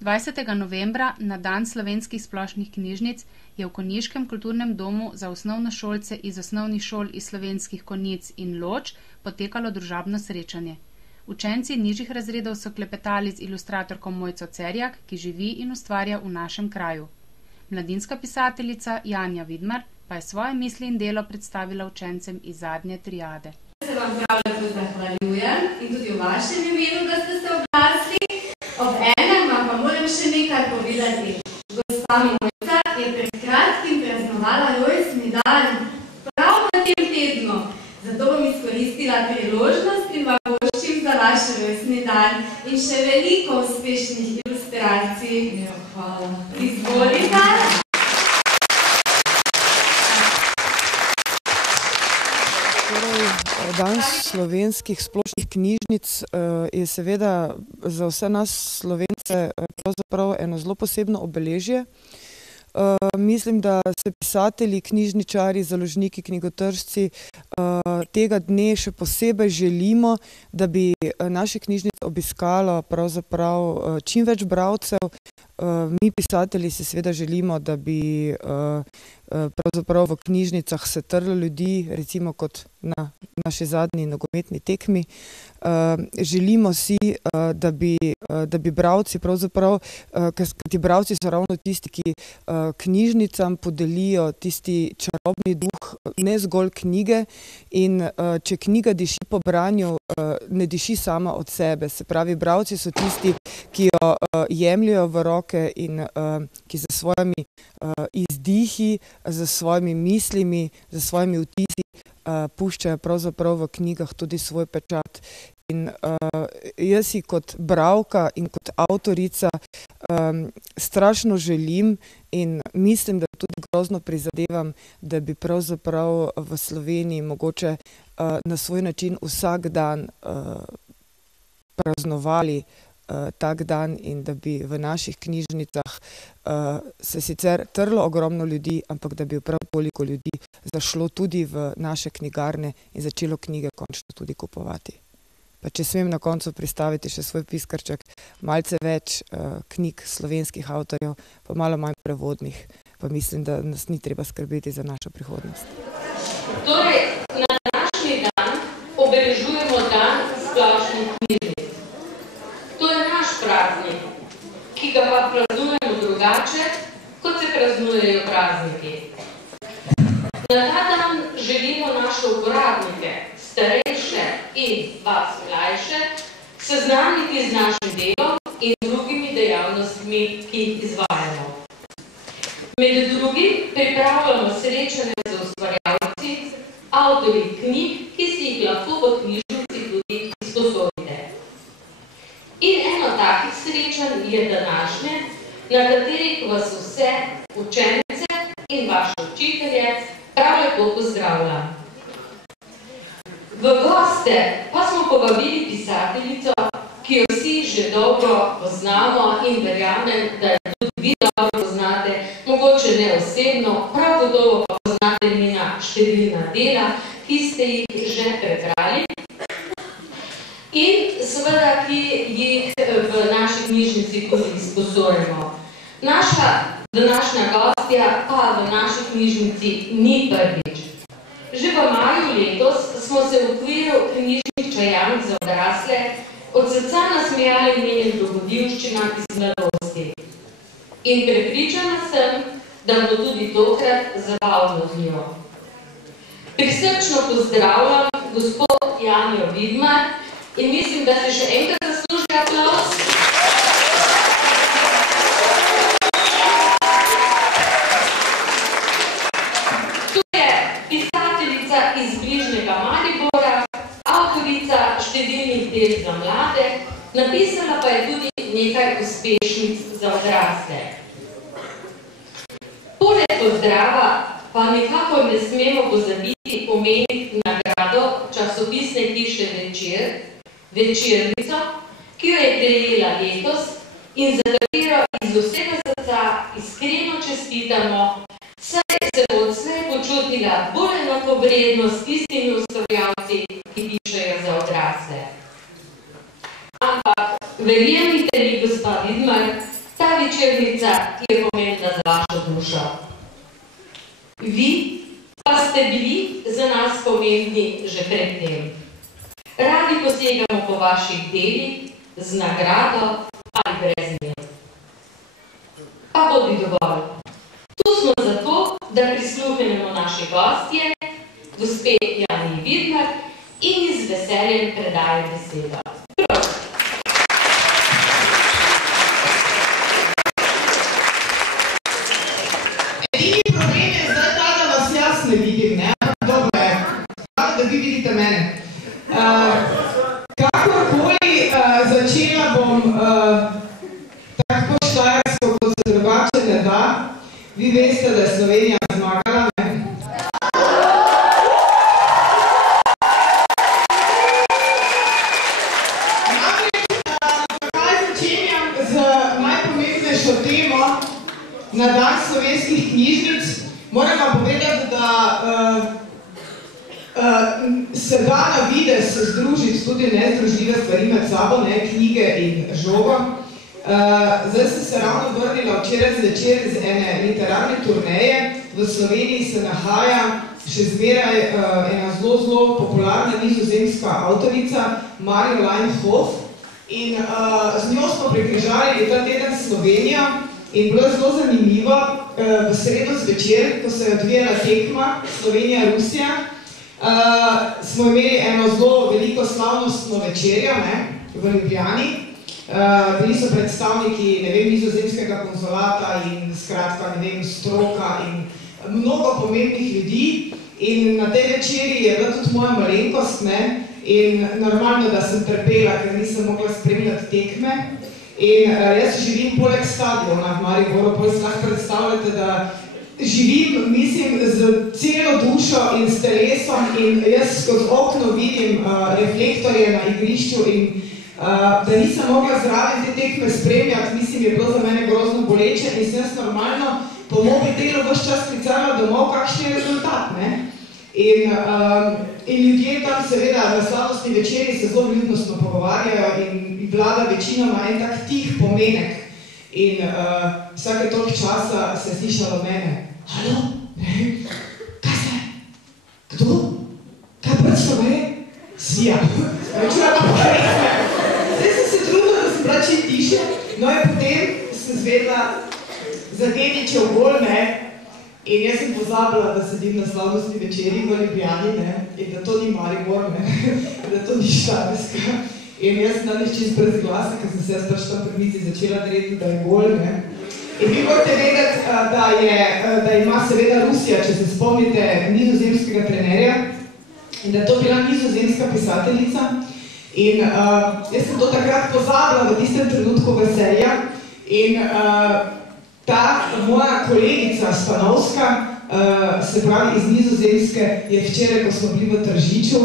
20. novembra, na dan slovenskih splošnih knjižnic, je v Konjiškem kulturnem domu za osnovnošolce iz osnovnih šol iz Slovenskih Konjic in Loč potekalo družabno srečanje. Učenci nižjih razredov so klepetali z ilustratorko Mojco Cerjak, ki živi in ustvarja v našem kraju. Mladinska pisateljica Janja Vidmar pa je svoje misli in delo predstavila učencem iz zadnje triade. Se vam prav lepo zahvaljujem in tudi v vašem imenu, da ste se oglasili. Ob enem vam pa moram še nekaj povedati. Gospa Mojca je pred kratkim praznovala rojstni dan prav v tem tednu. Zato bom izkoristila priložnost in vam voščim za vaš rojstni dan in še veliko uspešnih ilustracij. Hvala. Izvolite. Dan slovenskih splošnih knjižnic je seveda za vse nas Slovence pravzaprav eno zelo posebno obeležje. Mislim, da se pisatelji, knjižničari, založniki, knjigotržci tega dne še posebej želimo, da bi naše knjižnice obiskalo pravzaprav čim več bralcev. Mi pisatelji si seveda želimo, da bi pravzaprav v knjižnicah se trlo ljudi, recimo kot na naši zadnji nogometni tekmi. Želimo si, da bi bralci pravzaprav, ker ti bralci so ravno tisti, ki knjižnicam podelijo tisti čarobni duh, ne zgolj knjige, in če knjiga diši po branju, ne diši sama od sebe. Se pravi, bralci so tisti, ki jo jemljajo v roke in ki za svojimi izdihi, za svojimi mislimi, za svojimi vtisi puščajo pravzaprav v knjigah tudi svoj pečat. In jaz si kot bralka in kot avtorica strašno želim in mislim, da tudi grozno prizadevam, da bi pravzaprav v Sloveniji mogoče na svoj način vsak dan praznovali tak dan in da bi v naših knjižnicah se sicer trlo ogromno ljudi, ampak da bi prav toliko ljudi zašlo tudi v naše knjigarne in začelo knjige končno tudi kupovati. Pa če smem na koncu pristaviti še svoj piskarček, malce več knjig slovenskih avtorjev, pa malo manj prevodnih, pa mislim, da nas ni treba skrbeti za našo prihodnost. Torej, na današnji dan obeležujemo dan splošnih knjižnic. To je naš praznik, ki ga pa praznujemo drugače, kot se praznujejo prazniki. Na ta dan želimo naše uporabnike, starejše in vas mlajše, seznaniti z našim delom in drugimi dejavnostmi, ki jih izvajamo. Med drugim pripravljamo srečanja z ustvarjalci, avtorji knjig, ki si jih lahko v knjižnici tudi izposodite. In eno takih srečanj je današnje, na katerih vas vse učence in vaše učitelje prav lepo pozdravljam. V goste pa smo povabili pisateljico, ki jo vsi že dolgo poznamo in verjamem, da jo tudi vi dobro poznate, mogoče ne osebno, prav gotovo pa poznate njena številna dela, ki ste jih že prebrali in seveda, ki jih v naši knjižnici tudi izposojamo. Naša današnja gostja pa v naši knjižnici ni prvič. Že v maju letos smo se v okviru knjižnih čajank za odrasle od srca nasmejali njenim dogodivščinam iz mladosti. In prepričana sem, da bo tudi tokrat zabavno z njo. Prisrčno pozdravljam gospod Janjo Vidmar in mislim, da se še enkrat zasluži aplavz. Tu je pisateljica iz bližnjega Maribora, avtorica številnih del za mlade, napisala pa je tudi nekaj uspešnic za odrasle. Poleg pozdrava pa nekako ne smemo pozabiti omeniti nagrado časopisne hiše Večernico, ki jo je prejela letos in za katero iz vsega srca iskreno čestitamo, saj se bo odslej počutila bolj enakovredno s tistimi ustvarjalci, ki pišejo za odrasle. Ampak verjemite mi, gospa Vidmar, Ta večernica je pomembna za vašo dušo. Vi pa ste bili za nas pomembni že pred tem. Radi posegamo po vaših delih z nagrado ali brez nje. Pa to bi dovolj. Tu smo zato, da prisluhnemo naši gostje, gospe Jani Vidmar, in z veseljem predajem besedo. Edini problem je zdaj ta, da vas jaz ne vidim, ne? Dobro je. Hvala, da vi vidite mene. Kakorkoli začela bom tako štajersko, kot se drugače ne da. Vi veste, da je Slovenija zmagala, ne? Na dan slovenskih knjižnic moram vam povedati, da se da na videz združiti tudi nezdružljive stvari med sabo, ne, knjige in žogo. Zdaj sem se ravno vrnila včeraj zvečer z ene literarne turneje. V Sloveniji se nahaja še zmeraj ena zelo popularna nizozemska avtorica Marjolein Hof in z njo smo prekrižarili ta teden Slovenijo. In bilo je zelo zanimivo, v sredo zvečer, ko se je odvijala tekma Slovenija-Rusija, smo imeli eno zelo veliko slavnostno večerjo, ne, v Ljubljani. Bili so predstavniki, ne vem, nizozemskega konzulata in skratka, ne vem, stroka in mnogo pomembnih ljudi. In na tej večeri je bila tudi moja malenkost, ne, in normalno, da sem trpela, ker nisem mogla spremljati tekme. In jaz živim poleg stadiona v Mariboru, poleg se lahko predstavljate, da živim, mislim, z celo dušo in s telesom in jaz skozi okno vidim reflektorje na igrišču in da nisem mogla zraven te tekme spremljati, mislim, je bilo za mene grozno boleče in sem jaz normalno po mobitelu ves čas klicala domov, kakšen je rezultat, ne? In ljudje tam seveda na slavnostni večeri se zelo ljudnostno pogovarjajo in vlada večinoma en tak tih pomenek. In vsake toliko časa se je slišalo mene. Halo? Kaj se? Kdo? Kaj prečilo mene? Sija. Zdaj sem se trudila, da sem bila čim tiše, no in potem sem zvedla za Dedičev gol, ne? In jaz sem pozabila, da sedim na slavnostni večeri v Ljubljani, ne, in da to ni Maribor, ne, da to ni Štajerska. In jaz sem danes čist brez glasa, ker sem se jaz pač tam pri mizi začela dreti, da je gol, ne. In vi morate vedeti, da ima seveda Rusija, če se spomnite, nizozemskega trenerja, in da je to bila nizozemska pisateljica. In jaz sem to takrat pozabila v tistem trenutku veselja. In ta moja kolegica Stanovska, se pravi iz Nizozemske, je včeraj, ko smo bili v Tržiču,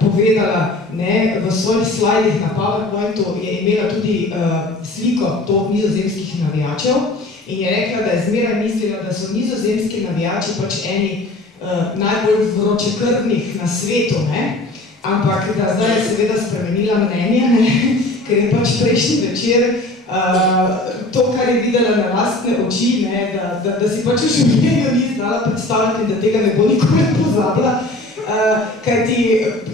povedala, ne, v svojih slajdih na PowerPointu je imela tudi sliko to nizozemskih navijačev in je rekla, da je zmeraj mislila, da so nizozemski navijači pač eni najbolj vročekrvnih na svetu, ne, ampak da zdaj je seveda spremenila mnenje, ne, ker je pač prejšnji večer to, kar je videla na lastne oči, ne, da si pač v življenju ni znala predstavljati, da tega ne bo nikoli pozabila. Kajti,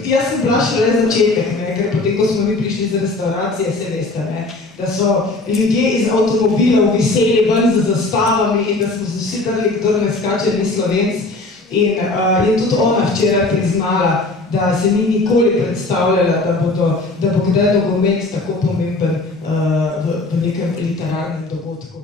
jaz sem bila šele začetek, ne, ker potem, ko smo mi prišli z restauracije, se veste, ne, da so ljudje iz avtomobilov viseli ven z zastavami in da smo se vsi drli, kdor ne skače, ni Slovenc. In je tudi ona včeraj priznala, da se ni nikoli predstavljala, da bo kdaj nogomet tako pomemben v nekem literarnem dogodku.